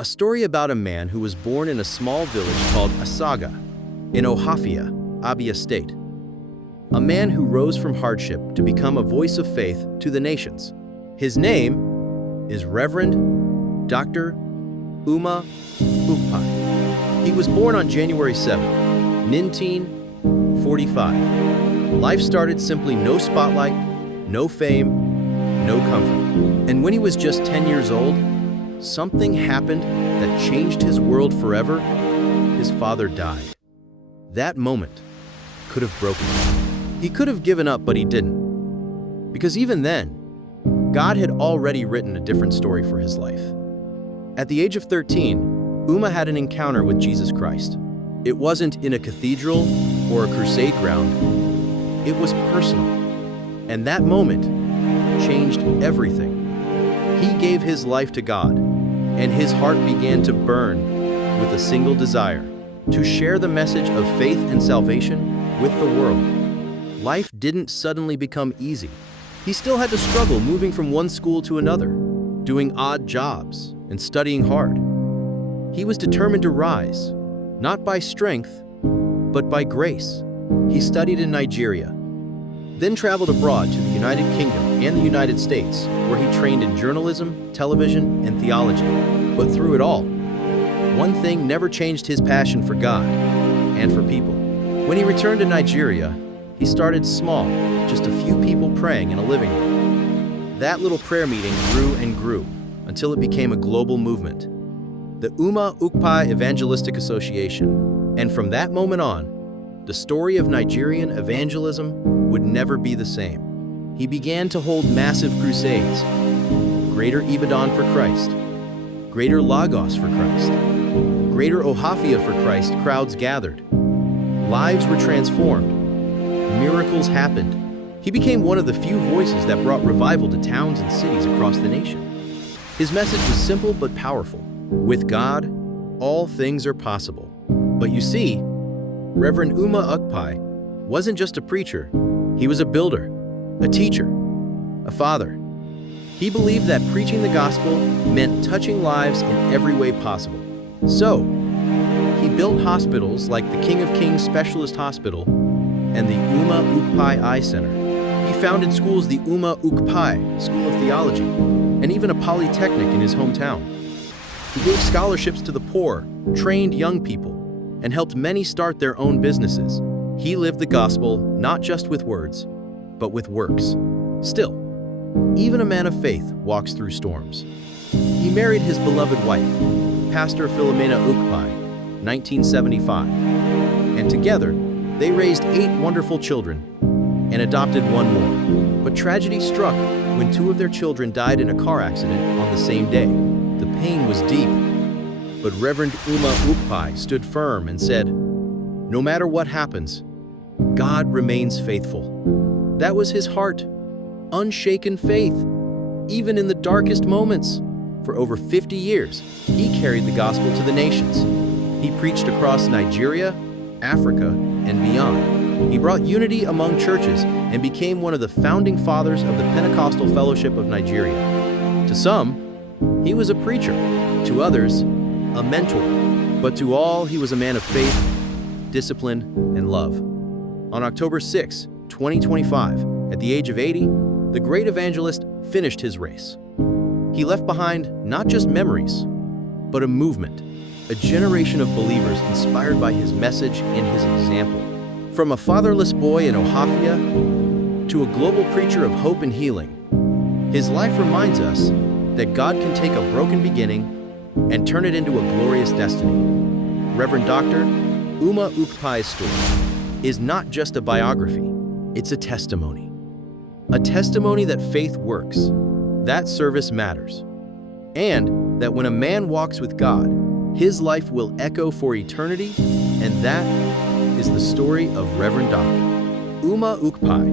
A story about a man who was born in a small village called Asaga in Ohafia, Abia State. A man who rose from hardship to become a voice of faith to the nations. His name is Rev.Dr. Ukpai. He was born on January 7, 1945. Life started simply: no spotlight, no fame, no comfort. And when he was just 10 years old, something happened that changed his world forever. His father died. That moment could have broken him. He could have given up, but he didn't. Because even then, God had already written a different story for his life. At the age of 13, Uma had an encounter with Jesus Christ. It wasn't in a cathedral or a crusade ground. It was personal. And that moment changed everything. He gave his life to God, and his heart began to burn with a single desire: to share the message of faith and salvation with the world. Life didn't suddenly become easy. He still had to struggle moving from one school to another, doing odd jobs and studying hard. He was determined to rise, not by strength, but by grace. He studied in Nigeria, then traveled abroad to the United Kingdom and the United States, where he trained in journalism, television, and theology. But through it all, one thing never changed: his passion for God and for people. When he returned to Nigeria, he started small, just a few people praying in a living room. That little prayer meeting grew and grew until it became a global movement, the Ukpai Evangelistic Association. And from that moment on, the story of Nigerian evangelism would never be the same. He began to hold massive crusades: Greater Ibadan for Christ, Greater Lagos for Christ, Greater Ohafia for Christ. Crowds gathered. Lives were transformed. Miracles happened. He became one of the few voices that brought revival to towns and cities across the nation. His message was simple but powerful: with God, all things are possible. But you see, Reverend Ukpai wasn't just a preacher. He was a builder, a teacher, a father. He believed that preaching the gospel meant touching lives in every way possible. So, he built hospitals like the King of Kings Specialist Hospital and the Ukpai Eye Center. He founded schools: the Ukpai School of Theology, and even a polytechnic in his hometown. He gave scholarships to the poor, trained young people, and helped many start their own businesses. He lived the gospel not just with words, but with works. Still, even a man of faith walks through storms. He married his beloved wife, Pastor Philomena Ukpai, 1975, and together they raised 8 wonderful children and adopted one more. But tragedy struck when 2 of their children died in a car accident on the same day. The pain was deep, but Reverend Ukpai stood firm and said, "No matter what happens, God remains faithful." That was his heart, unshaken faith, even in the darkest moments. For over 50 years, he carried the gospel to the nations. He preached across Nigeria, Africa, and beyond. He brought unity among churches and became one of the founding fathers of the Pentecostal Fellowship of Nigeria. To some, he was a preacher; to others, a mentor. But to all, he was a man of faith, discipline, and love. On October 6, 2025, at the age of 80, the great evangelist finished his race. He left behind not just memories, but a movement, a generation of believers inspired by his message and his example. From a fatherless boy in Ohafia to a global preacher of hope and healing, his life reminds us that God can take a broken beginning and turn it into a glorious destiny. Rev.Dr. Ukpai's story is not just a biography, it's a testimony. A testimony that faith works, that service matters, and that when a man walks with God, his life will echo for eternity. And that is the story of Rev.Dr. Ukpai.